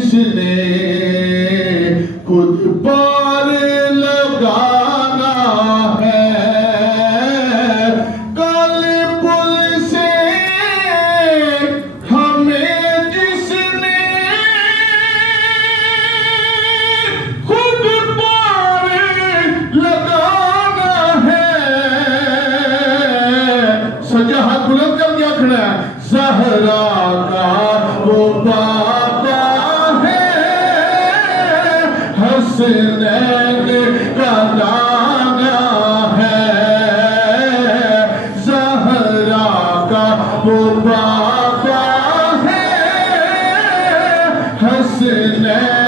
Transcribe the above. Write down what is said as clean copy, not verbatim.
जिसने खुद पर लगाना है, काले पुल से हमें जिसने खुद पर लगाना है, सजा हाथ बुलंद कर दिया खड़ा है, ज़हरा का वो बाबा है, हसनैन का नाना है, ज़हरा का वो बाबा है, हसनैन